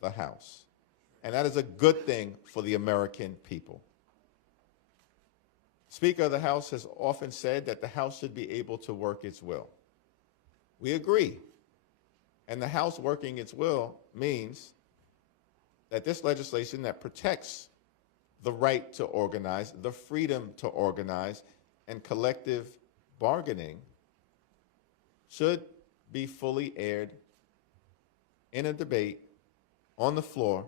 the House. And that is a good thing for the American people. Speaker of the House has often said that the House should be able to work its will. We agree. And the House working its will means that this legislation that protects the right to organize, the freedom to organize, and collective bargaining should be fully aired in a debate on the floor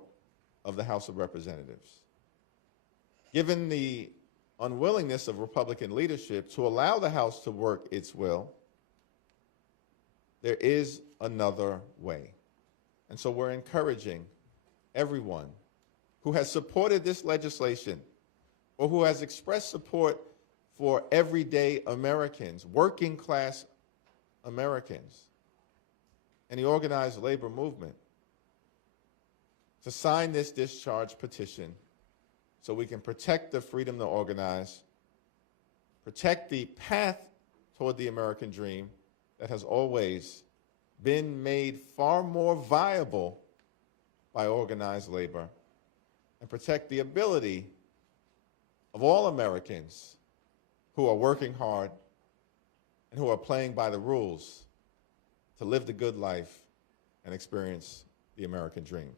of the House of Representatives. Given the unwillingness of Republican leadership to allow the House to work its will, there is another way. And so we're encouraging everyone who has supported this legislation or who has expressed support for everyday Americans, working class Americans, and the organized labor movement to sign this discharge petition so we can protect the freedom to organize, protect the path toward the American dream that has always been made far more viable by organized labor, and protect the ability of all Americans who are working hard and who are playing by the rules to live the good life and experience the American dream.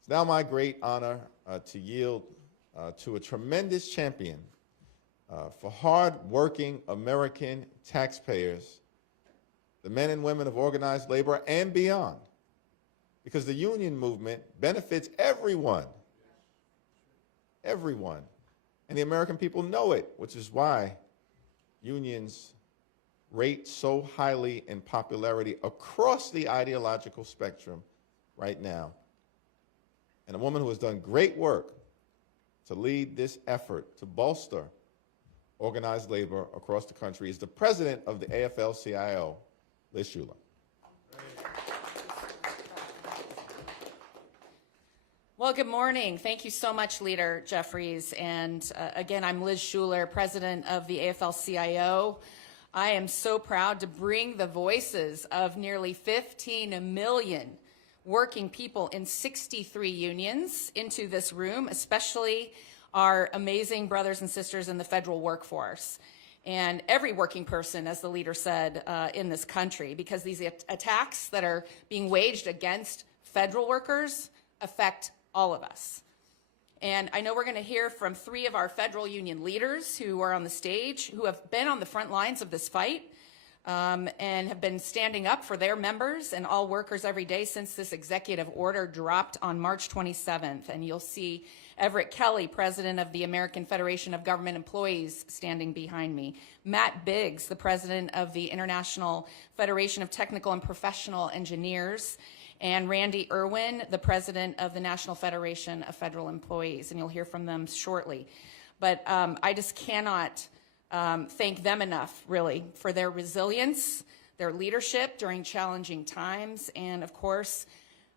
It's now my great honor to yield to a tremendous champion for hard-working American taxpayers, the men and women of organized labor and beyond, because the union movement benefits everyone, everyone. And the American people know it, which is why unions rate so highly in popularity across the ideological spectrum right now. And a woman who has done great work to lead this effort to bolster organized labor across the country is the president of the AFLCIO, Liz Shuler. Well, good morning. Thank you so much, Leader Jeffries. And again, I'm Liz Shuler, president of the AFL-CIO. I am so proud to bring the voices of nearly 15 million working people in 63 unions into this room, especially our amazing brothers and sisters in the federal workforce. And every working person, as the leader said, in this country, because these attacks that are being waged against federal workers affect all of us. And I know we're going to hear from 3 of our federal union leaders who are on the stage, who have been on the front lines of this fight and have been standing up for their members and all workers every day since this executive order dropped on March 27th. And you'll see Everett Kelly, president of the American Federation of Government Employees, standing behind me. Matt Biggs, the president of the International Federation of Technical and Professional Engineers, and Randy Irwin, the president of the National Federation of Federal Employees, and you'll hear from them shortly. But I just cannot thank them enough, really, for their resilience, their leadership during challenging times, and of course,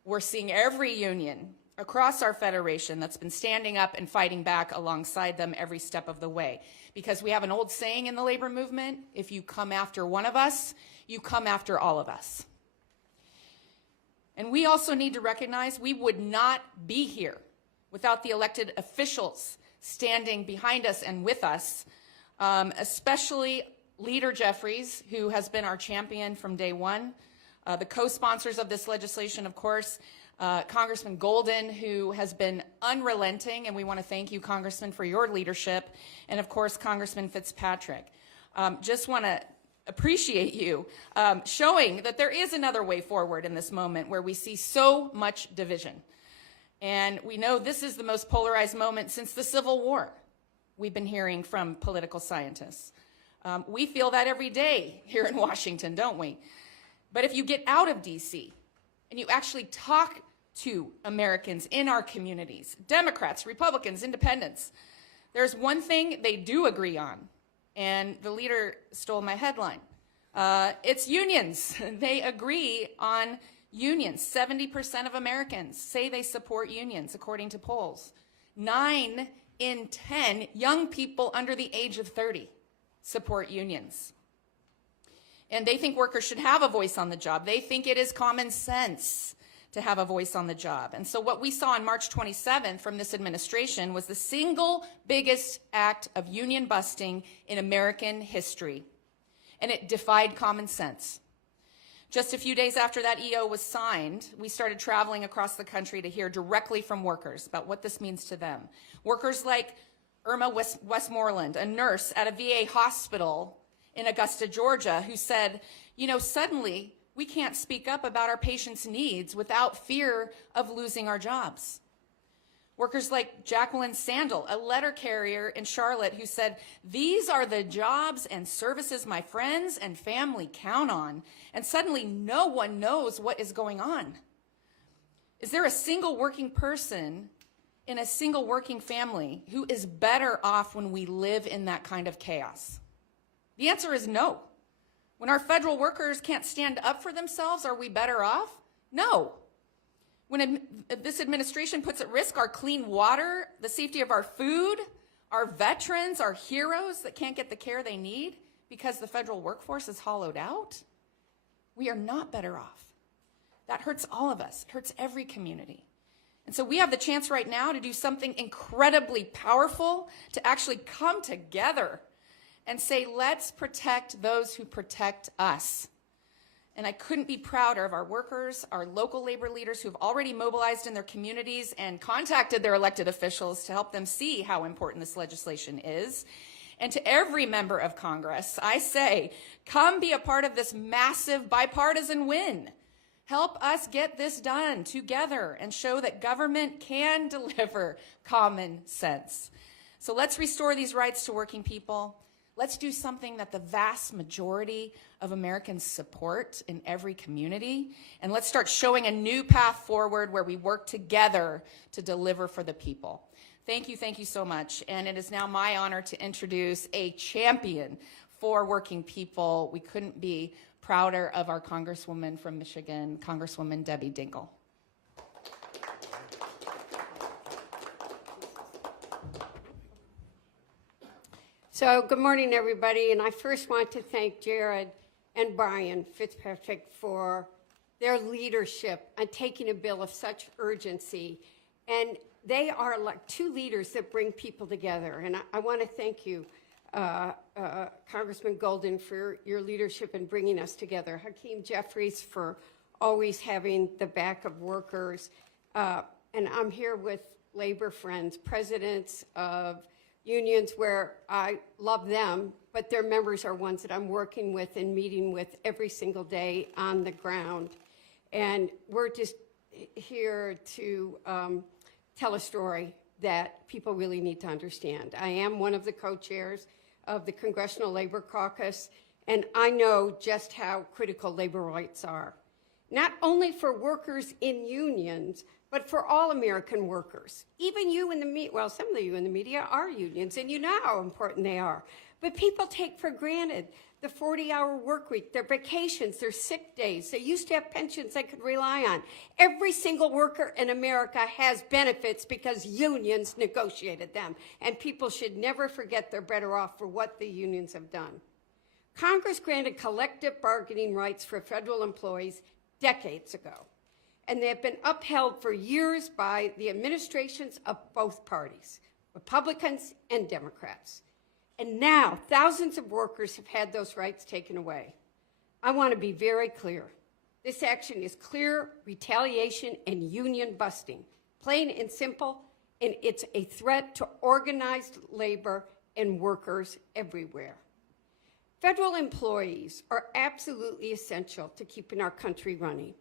we're seeing every union across our federation that's been standing up and fighting back alongside them every step of the way. Because we have an old saying in the labor movement, if you come after one of us, you come after all of us. And we also need to recognize we would not be here without the elected officials standing behind us and with us, especially Leader Jeffries, who has been our champion from day one. The co-sponsors of this legislation, of course, Congressman Golden, who has been unrelenting, and we want to thank you, Congressman, for your leadership, and of course, Congressman Fitzpatrick. Just want to appreciate you showing that there is another way forward in this moment where we see so much division. And we know this is the most polarized moment since the Civil War, we've been hearing from political scientists. We feel that every day here in Washington, don't we? But if you get out of DC and you actually talk to Americans in our communities, Democrats, Republicans, independents, there's one thing they do agree on. And the leader stole my headline. It's unions. They agree on unions. 70% of Americans say they support unions, according to polls. 9 in 10 young people under the age of 30 support unions. And they think workers should have a voice on the job. They think it is common sense to have a voice on the job. And so what we saw on March 27th from this administration was the single biggest act of union busting in American history. And it defied common sense. Just a few days after that EO was signed, we started traveling across the country to hear directly from workers about what this means to them. Workers like Irma Westmoreland, a nurse at a VA hospital in Augusta, Georgia, who said, you know, suddenly we can't speak up about our patients' needs without fear of losing our jobs. Workers like Jacqueline Sandel, a letter carrier in Charlotte, who said, these are the jobs and services my friends and family count on, and suddenly no one knows what is going on. Is there a single working person in a single working family who is better off when we live in that kind of chaos? The answer is no. When our federal workers can't stand up for themselves, are we better off? No. When this administration puts at risk our clean water, the safety of our food, our veterans, our heroes that can't get the care they need because the federal workforce is hollowed out, we are not better off. That hurts all of us. It hurts every community. And so we have the chance right now to do something incredibly powerful, to actually come together and say, let's protect those who protect us. And I couldn't be prouder of our workers, our local labor leaders who've already mobilized in their communities and contacted their elected officials to help them see how important this legislation is. And to every member of Congress, I say, come be a part of this massive bipartisan win. Help us get this done together and show that government can deliver common sense. So let's restore these rights to working people. Let's do something that the vast majority of Americans support in every community. And let's start showing a new path forward where we work together to deliver for the people. Thank you so much. And it is now my honor to introduce a champion for working people. We couldn't be prouder of our Congresswoman from Michigan, Congresswoman Debbie Dingell. So good morning, everybody. And I first want to thank Jared and Brian Fitzpatrick for their leadership on taking a bill of such urgency. And they are like two leaders that bring people together. And I want to thank you, Congressman Golden, for your leadership in bringing us together. Hakeem Jeffries for always having the back of workers. And I'm here with labor friends, presidents of unions where I love them, but their members are ones that I'm working with and meeting with every single day on the ground. And we're just here to tell a story that people really need to understand. I am one of the co-chairs of the Congressional Labor Caucus, and I know just how critical labor rights are, not only for workers in unions, but for all American workers. Even you in the media, well, some of you in the media are unions, and you know how important they are. But people take for granted the 40-hour work week, their vacations, their sick days. They used to have pensions they could rely on. Every single worker in America has benefits because unions negotiated them. And people should never forget they're better off for what the unions have done. Congress granted collective bargaining rights for federal employees decades ago. And they have been upheld for years by the administrations of both parties, Republicans and Democrats. And now thousands of workers have had those rights taken away. I want to be very clear. This action is clear retaliation and union busting, plain and simple, and it's a threat to organized labor and workers everywhere. Federal employees are absolutely essential to keeping our country running.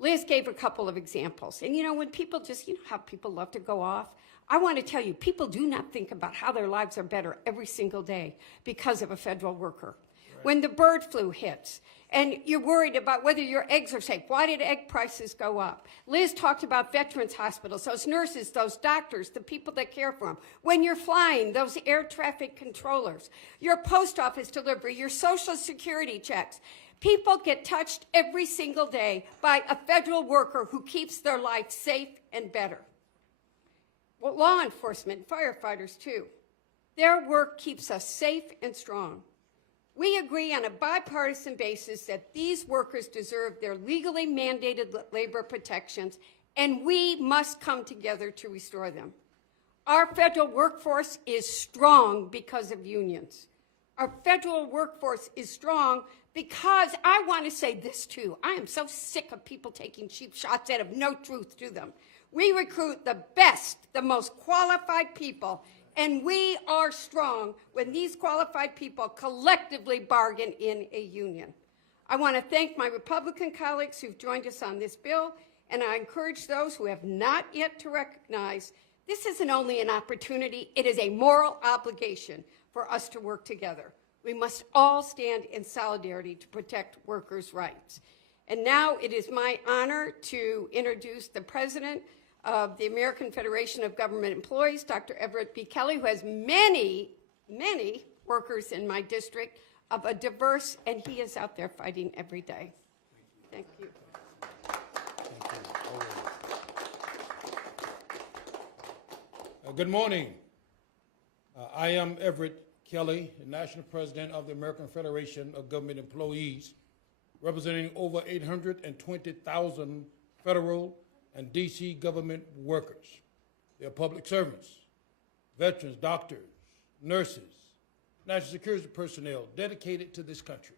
Liz gave a couple of examples. And when people just, how people love to go off. I want to tell you, people do not think about how their lives are better every single day because of a federal worker. Right. When the bird flu hits and you're worried about whether your eggs are safe, why did egg prices go up? Liz talked about veterans hospitals, those nurses, those doctors, the people that care for them. When you're flying, those air traffic controllers, your post office delivery, your Social Security checks. People get touched every single day by a federal worker who keeps their life safe and better. Well, law enforcement, firefighters too. Their work keeps us safe and strong. We agree on a bipartisan basis that these workers deserve their legally mandated labor protections, and we must come together to restore them. Our federal workforce is strong because of unions. Our federal workforce is strong because I want to say this too. I am so sick of people taking cheap shots that have no truth to them. We recruit the best, the most qualified people, and we are strong when these qualified people collectively bargain in a union. I want to thank my Republican colleagues who've joined us on this bill, and I encourage those who have not yet to recognize this isn't only an opportunity, it is a moral obligation for us to work together. We must all stand in solidarity to protect workers' rights. And now it is my honor to introduce the president of the American Federation of Government Employees, Dr. Everett B. Kelly, who has many, many workers in my district of a diverse, and he is out there fighting every day. Thank you. Good morning. I am Everett Kelly, the National President of the American Federation of Government Employees, representing over 820,000 federal and D.C. government workers. They are public servants, veterans, doctors, nurses, national security personnel dedicated to this country.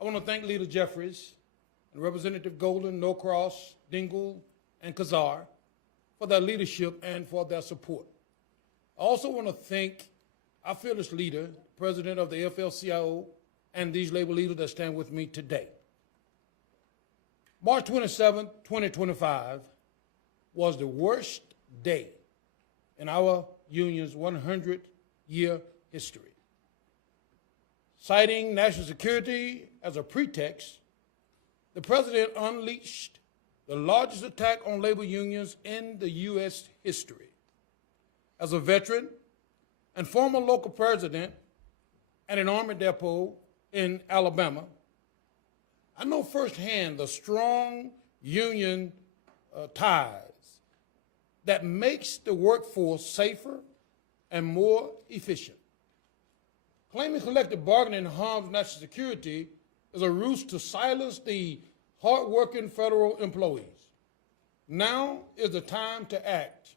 I want to thank Leader Jeffries and Representative Golden, Norcross, Dingell, and Kazar for their leadership and for their support. I also want to thank our fearless leader, President of the AFLCIO, and these labor leaders that stand with me today. March 27, 2025 was the worst day in our union's 100-year history. Citing national security as a pretext, the president unleashed the largest attack on labor unions in the U.S. history. As a veteran and former local president at an Army depot in Alabama, I know firsthand the strong union ties that makes the workforce safer and more efficient. Claiming collective bargaining harms national security is a ruse to silence the hardworking federal employees. Now is the time to act.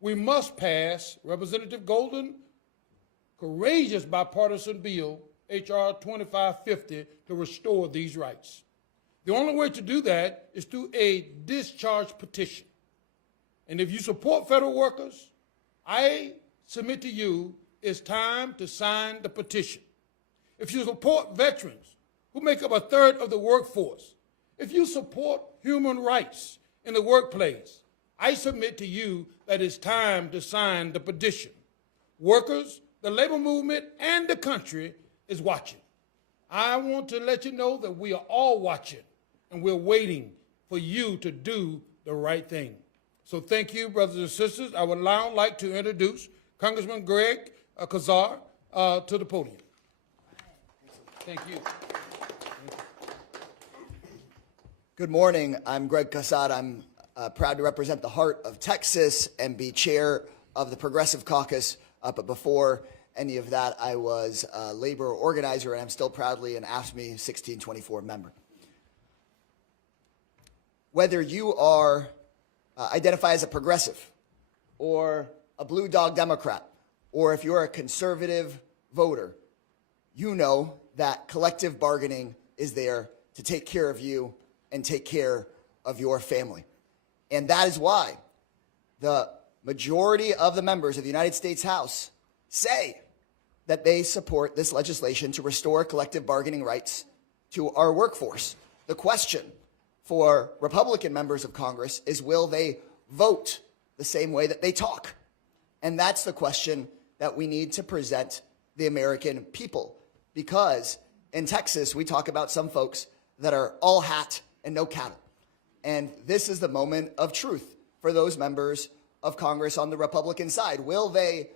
We must pass Representative Golden's courageous bipartisan bill, H.R. 2550, to restore these rights. The only way to do that is through a discharge petition. And if you support federal workers, I submit to you it's time to sign the petition. If you support veterans, who make up a third of the workforce, if you support human rights in the workplace, I submit to you that it's time to sign the petition. Workers, the labor movement, and the country is watching. I want to let you know that we are all watching, and we're waiting for you to do the right thing. So thank you, brothers and sisters. I would now like to introduce Congressman Greg Kazar to the podium. Thank you. Good morning. I'm Greg Cassad. I'm proud to represent the heart of Texas and be chair of the Progressive Caucus. But before any of that, I was a labor organizer, and I'm still proudly an AFSCME 1624 member. Whether you are identify as a progressive or a blue dog Democrat, or if you're a conservative voter, you know that collective bargaining is there to take care of you and take care of your family. And that is why the majority of the members of the United States House say that they support this legislation to restore collective bargaining rights to our workforce. The question for Republican members of Congress is, will they vote the same way that they talk? And that's the question that we need to present the American people. Because in Texas, we talk about some folks that are all hat and no cattle. And this is the moment of truth for those members of Congress on the Republican side. Will they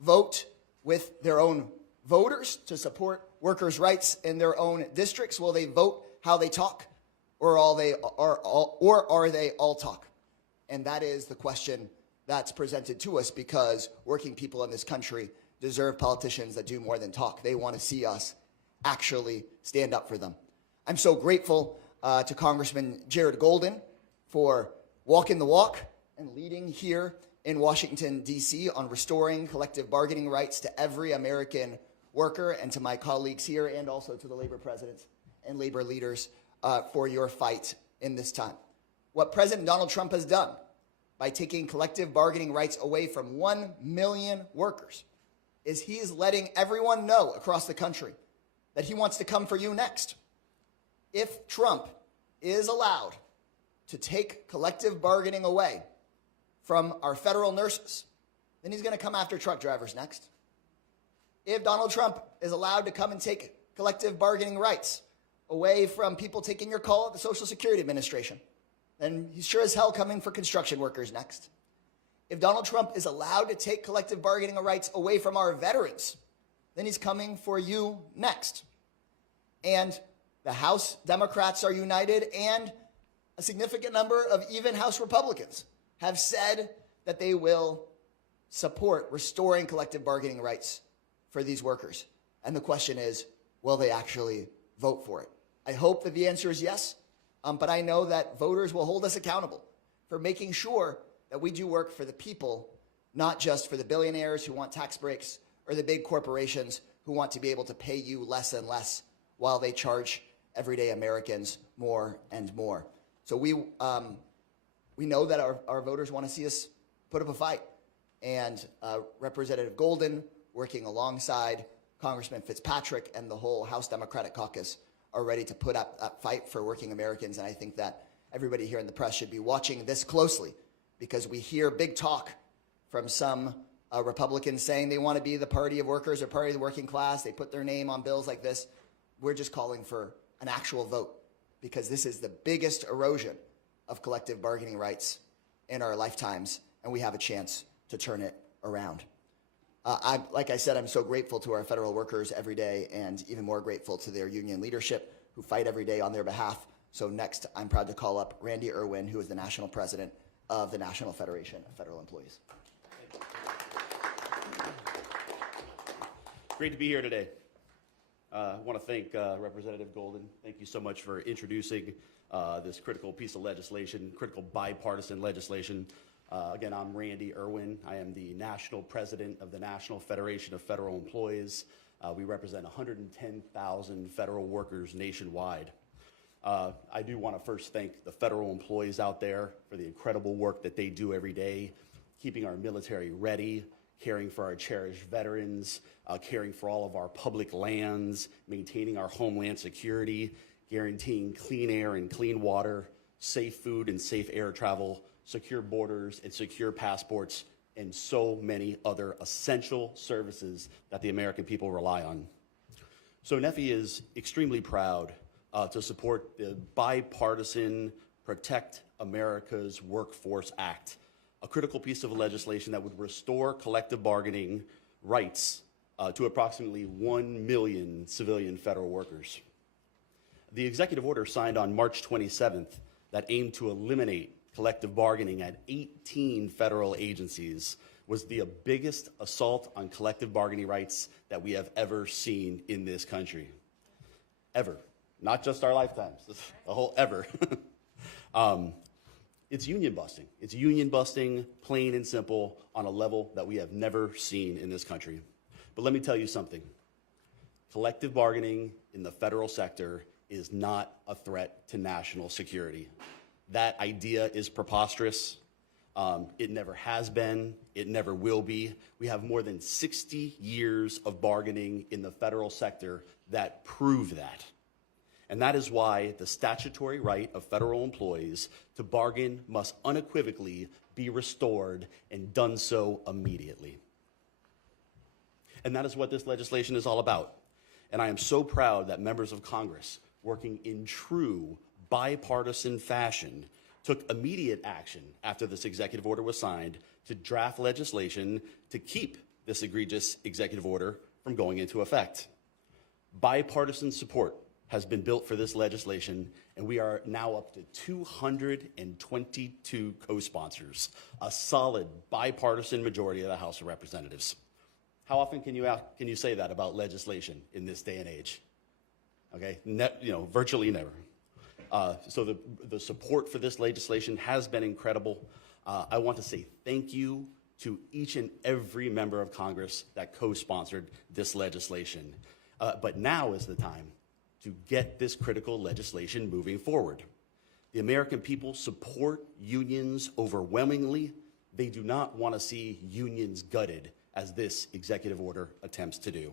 vote with their own voters to support workers' rights in their own districts? Will they vote how they talk, or are they all talk? And that is the question that's presented to us, because working people in this country deserve politicians that do more than talk. They want to see us actually stand up for them. I'm so grateful to Congressman Jared Golden for walking the walk and leading here in Washington, D.C. on restoring collective bargaining rights to every American worker, and to my colleagues here, and also to the labor presidents and labor leaders for your fight in this time. What President Donald Trump has done by taking collective bargaining rights away from 1 million workers is he is letting everyone know across the country that he wants to come for you next. If Trump is allowed to take collective bargaining away from our federal nurses, then he's going to come after truck drivers next. If Donald Trump is allowed to come and take collective bargaining rights away from people taking your call at the Social Security Administration, then he's sure as hell coming for construction workers next. If Donald Trump is allowed to take collective bargaining rights away from our veterans, then he's coming for you next. And the House Democrats are united, and a significant number of even House Republicans have said that they will support restoring collective bargaining rights for these workers. And the question is, will they actually vote for it? I hope that the answer is yes, but I know that voters will hold us accountable for making sure that we do work for the people, not just for the billionaires who want tax breaks or the big corporations who want to be able to pay you less and less while they charge everyday Americans more and more. So we know that our voters want to see us put up a fight. And Representative Golden, working alongside Congressman Fitzpatrick and the whole House Democratic Caucus, are ready to put up that fight for working Americans. And I think that everybody here in the press should be watching this closely, because we hear big talk from some Republicans saying they want to be the party of workers or party of the working class. They put their name on bills like this. We're just calling for an actual vote, because this is the biggest erosion of collective bargaining rights in our lifetimes, and we have a chance to turn it around. Like I said, I'm so grateful to our federal workers every day, and even more grateful to their union leadership who fight every day on their behalf. So next, I'm proud to call up Randy Irwin, who is the national president of the National Federation of Federal Employees. Great to be here today. I want to thank Representative Golden. Thank you so much for introducing this critical piece of legislation, critical bipartisan legislation. Again, I'm Randy Irwin. I am the national president of the National Federation of Federal Employees. We represent 110,000 federal workers nationwide. I do want to first thank the federal employees out there for the incredible work that they do every day, keeping our military ready, caring for our cherished veterans, caring for all of our public lands, maintaining our homeland security, guaranteeing clean air and clean water, safe food and safe air travel, secure borders and secure passports, and so many other essential services that the American people rely on. So NEFI is extremely proud to support the bipartisan Protect America's Workforce Act, a critical piece of legislation that would restore collective bargaining rights to approximately 1 million civilian federal workers. The executive order signed on March 27th that aimed to eliminate collective bargaining at 18 federal agencies was the biggest assault on collective bargaining rights that we have ever seen in this country. Ever. Not just our lifetimes, the whole ever. It's union busting. It's union busting, plain and simple, on a level that we have never seen in this country. But let me tell you something. Collective bargaining in the federal sector is not a threat to national security. That idea is preposterous. It never has been. It never will be. We have more than 60 years of bargaining in the federal sector that prove that. And that is why the statutory right of federal employees to bargain must unequivocally be restored, and done so immediately. And that is what this legislation is all about. And I am so proud that members of Congress, working in true bipartisan fashion, took immediate action after this executive order was signed to draft legislation to keep this egregious executive order from going into effect. Bipartisan support has been built for this legislation, and we are now up to 222 co-sponsors, a solid bipartisan majority of the House of Representatives. How often can you say that about legislation in this day and age? Okay, virtually never. So the support for this legislation has been incredible. I want to say thank you to each and every member of Congress that co-sponsored this legislation. But now is the time to get this critical legislation moving forward. The American people support unions overwhelmingly. They do not want to see unions gutted, as this executive order attempts to do.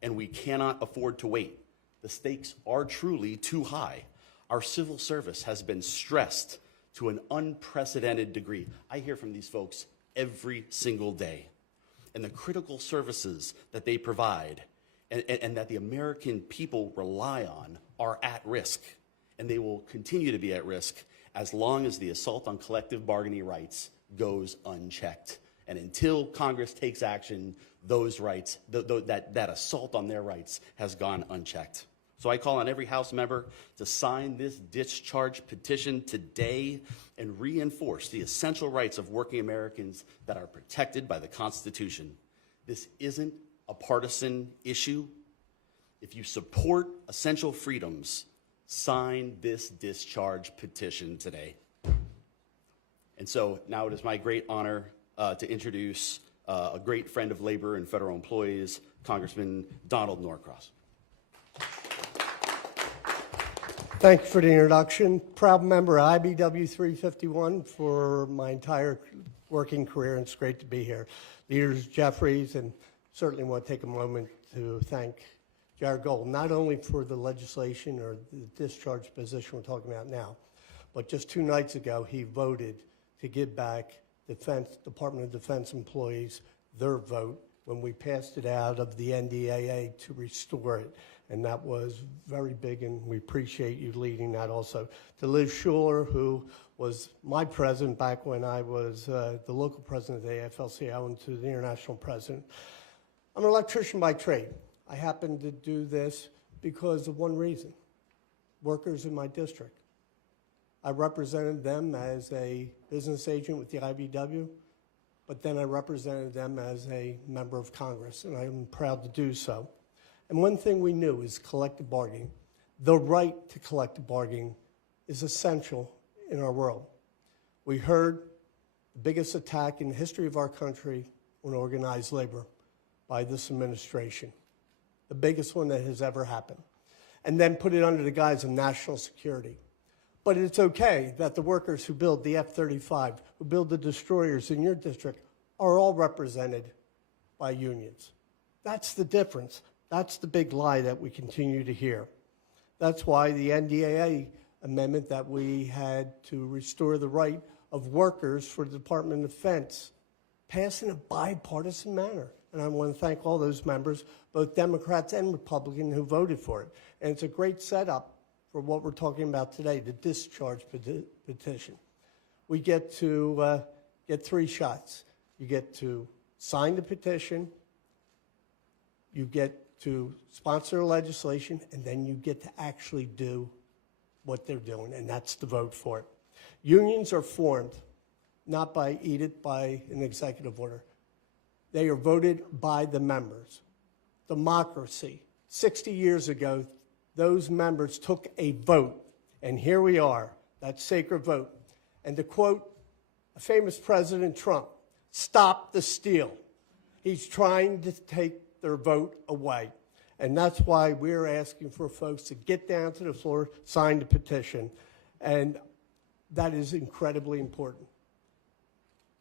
And we cannot afford to wait. The stakes are truly too high. Our civil service has been stressed to an unprecedented degree. I hear from these folks every single day. And the critical services that they provide and that the American people rely on are at risk. And they will continue to be at risk as long as the assault on collective bargaining rights goes unchecked. And until Congress takes action, those rights, that assault on their rights has gone unchecked. So I call on every House member to sign this discharge petition today and reinforce the essential rights of working Americans that are protected by the Constitution. This isn't a partisan issue. If you support essential freedoms, sign this discharge petition today. And so now it is my great honor to introduce a great friend of labor and federal employees, Congressman Donald Norcross. Thank you for the introduction. Proud member of IBW 351 for my entire working career, and it's great to be here. Leaders Jeffries, and certainly want to take a moment to thank Jared Gold, not only for the legislation or the discharge position we're talking about now, but just 2 nights ago he voted to give back Department of Defense employees their vote when we passed it out of the NDAA to restore it. And that was very big, and we appreciate you leading that also. To Liz Schuler, who was my president back when I was the local president of the AFLCIO, and to the international president. I'm an electrician by trade. I happen to do this because of one reason: workers in my district. I represented them as a business agent with the IBW, but then I represented them as a member of Congress, and I'm proud to do so. And one thing we knew is collective bargaining. The right to collective bargaining is essential in our world. We heard the biggest attack in the history of our country on organized labor by this administration, the biggest one that has ever happened, and then put it under the guise of national security. But it's okay that the workers who build the F-35, who build the destroyers in your district, are all represented by unions. That's the difference. That's the big lie that we continue to hear. That's why the NDAA amendment that we had to restore the right of workers for the Department of Defense passed in a bipartisan manner. And I want to thank all those members, both Democrats and Republicans, who voted for it. And it's a great setup for what we're talking about today, the discharge petition. We get to get 3 shots. You get to sign the petition, you get to sponsor legislation, and then you get to actually do what they're doing, and that's to vote for it. Unions are formed not by edict, by an executive order. They are voted by the members. Democracy. 60 years ago, those members took a vote, and here we are, that sacred vote. And to quote a famous President Trump, "Stop the steal." He's trying to take their vote away. And that's why we're asking for folks to get down to the floor, sign the petition. And that is incredibly important.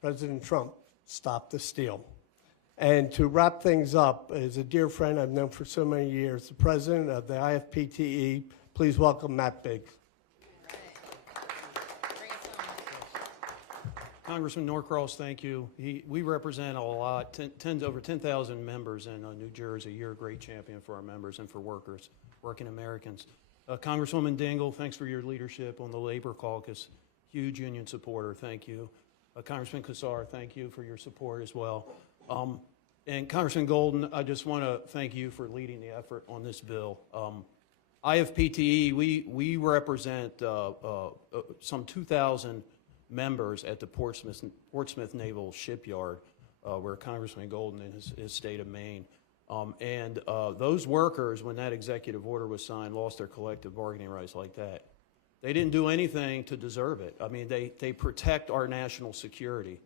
President Trump, stop the steal. And to wrap things up, as a dear friend I've known for so many years, the president of the IFPTE, please welcome Matt Biggs. Congressman Norcross, thank you. We represent a lot, over 10,000 members in New Jersey. You're a great champion for our members and for workers, working Americans. Congresswoman Dingell, thanks for your leadership on the Labor Caucus. Huge union supporter, thank you. Congressman Kassar, thank you for your support as well. And Congressman Golden, I just want to thank you for leading the effort on this bill. IFPTE, we represent some 2,000 members at the Portsmouth Naval Shipyard. where Congressman Golden in his state of Maine. Those workers, when that executive order was signed, lost their collective bargaining rights like that. They didn't do anything to deserve it. I mean, they protect our national security.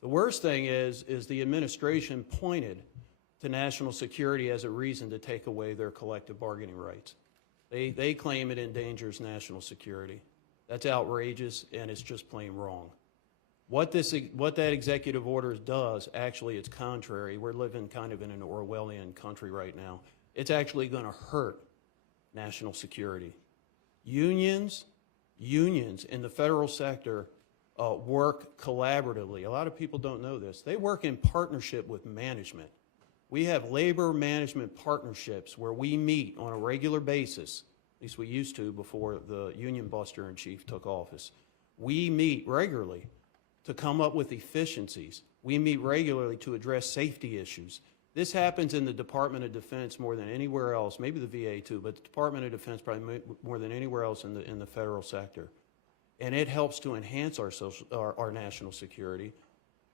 The worst thing is the administration pointed to national security as a reason to take away their collective bargaining rights. They claim it endangers national security. That's outrageous, and it's just plain wrong. What that executive order does, actually, it's contrary. We're living kind of in an Orwellian country right now. It's actually going to hurt national security. Unions in the federal sector work collaboratively. A lot of people don't know this. They work in partnership with management. We have labor management partnerships where we meet on a regular basis, at least we used to before the union buster in chief took office. We meet regularly to come up with efficiencies. We meet regularly to address safety issues. This happens in the Department of Defense more than anywhere else, maybe the VA too, but the Department of Defense probably more than anywhere else in the federal sector. And it helps to enhance our national security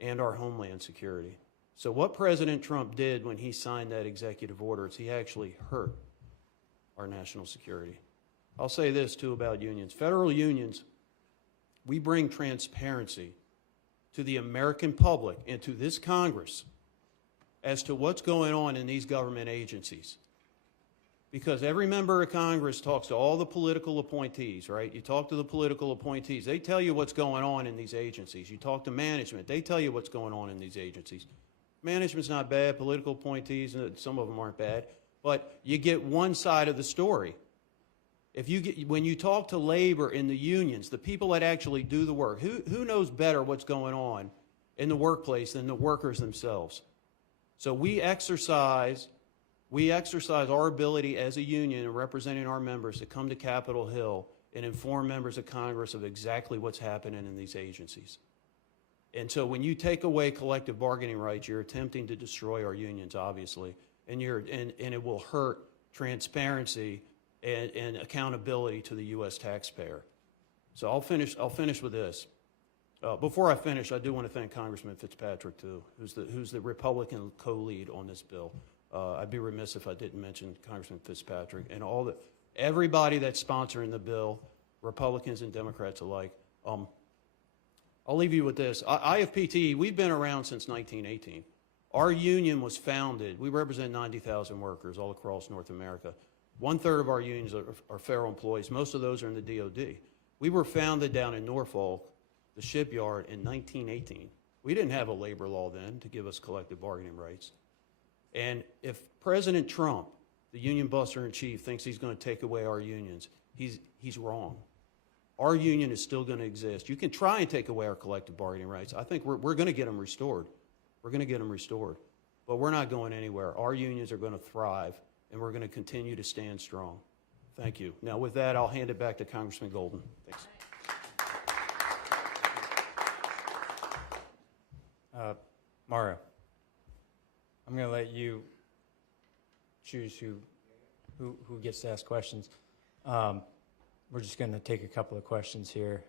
and our homeland security. So what President Trump did when he signed that executive order is he actually hurt our national security. I'll say this too about unions. Federal unions, we bring transparency to the American public and to this Congress as to what's going on in these government agencies. Because every member of Congress talks to all the political appointees, right? You talk to the political appointees, they tell you what's going on in these agencies. You talk to management, they tell you what's going on in these agencies. Management's not bad, political appointees, some of them aren't bad, but you get one side of the story. When you talk to labor in the unions, the people that actually do the work, who knows better what's going on in the workplace than the workers themselves? So we exercise our ability as a union and representing our members to come to Capitol Hill and inform members of Congress of exactly what's happening in these agencies. And so when you take away collective bargaining rights, you're attempting to destroy our unions, obviously, and it will hurt transparency and accountability to the U.S. taxpayer. So I'll finish with this. Before I finish, I do want to thank Congressman Fitzpatrick too, who's the Republican co-lead on this bill. I'd be remiss if I didn't mention Congressman Fitzpatrick and everybody that's sponsoring the bill, Republicans and Democrats alike. I'll leave you with this. IFPT, we've been around since 1918. Our union was founded, we represent 90,000 workers all across North America. 1/3 of our unions are federal employees. Most of those are in the DOD. We were founded down in Norfolk, the shipyard, in 1918. We didn't have a labor law then to give us collective bargaining rights. And if President Trump, the union buster in chief, thinks he's going to take away our unions, he's wrong. Our union is still going to exist. You can try and take away our collective bargaining rights. I think we're going to get them restored. We're going to get them restored. But we're not going anywhere. Our unions are going to thrive, and we're going to continue to stand strong. Thank you. Now, with that, I'll hand it back to Congressman Golden. Thanks. Mario, I'm going to let you choose who gets to ask questions. We're just going to take a couple of questions here.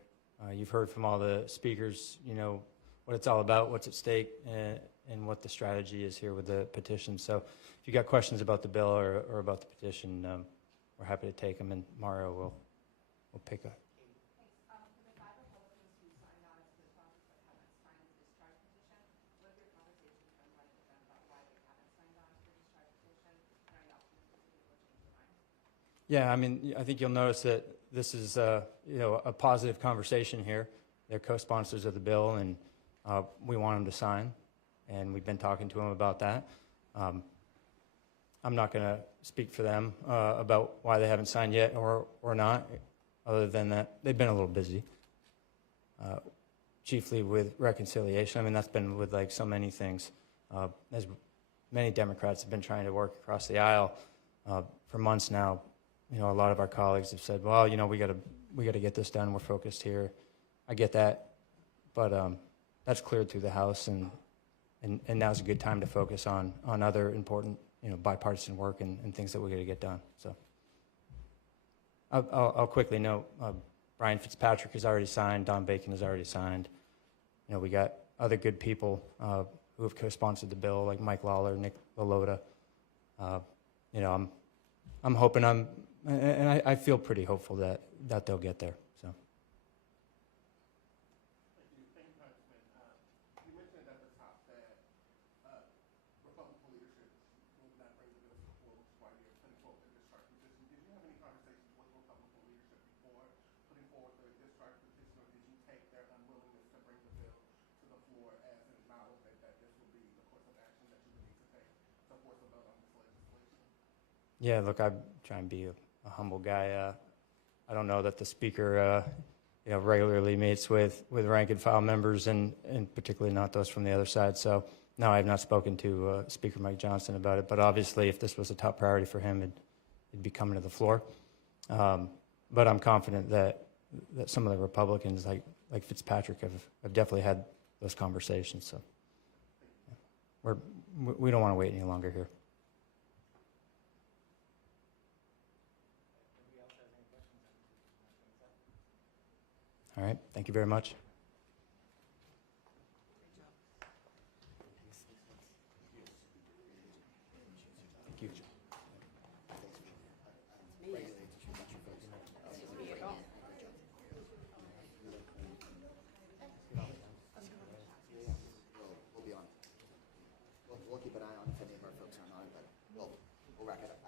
You've heard from all the speakers, you know, what it's all about, what's at stake, and what the strategy is here with the petition. So if you got questions about the bill or about the petition, we're happy to take them, and Mario will pick up. Yeah, I mean, I think you'll notice that this is, you know, a positive conversation here. They're co-sponsors of the bill, and we want them to sign, and we've been talking to them about that. I'm not going to speak for them about why they haven't signed yet or not, other than that they've been a little busy, chiefly with reconciliation. I mean, that's been with like so many things. As many Democrats have been trying to work across the aisle for months now. You know, a lot of our colleagues have said, well, you know, we got to get this done. We're focused here. I get that, but that's cleared through the House, and now's a good time to focus on other important, you know, bipartisan work and things that we got to get done. So I'll quickly note, Brian Fitzpatrick has already signed. Don Bacon has already signed. You know, we got other good people who have co-sponsored the bill, like Mike Lawler, Nick Lalota. You know, I'm hoping and I feel pretty hopeful that they'll get there. So. Yeah, look, I try and be a humble guy. I don't know that the speaker, you know, regularly meets with rank and file members, and particularly not those from the other side. So, no, I have not spoken to Speaker Mike Johnson about it. But obviously, if this was a top priority for him, it'd be coming to the floor. But I'm confident that some of the Republicans, like Fitzpatrick, have definitely had those conversations. So, yeah. We don't want to wait any longer here. All right, thank you very much. Thank you. We'll keep an eye on if any of our folks aren't on, but we'll wrap it up.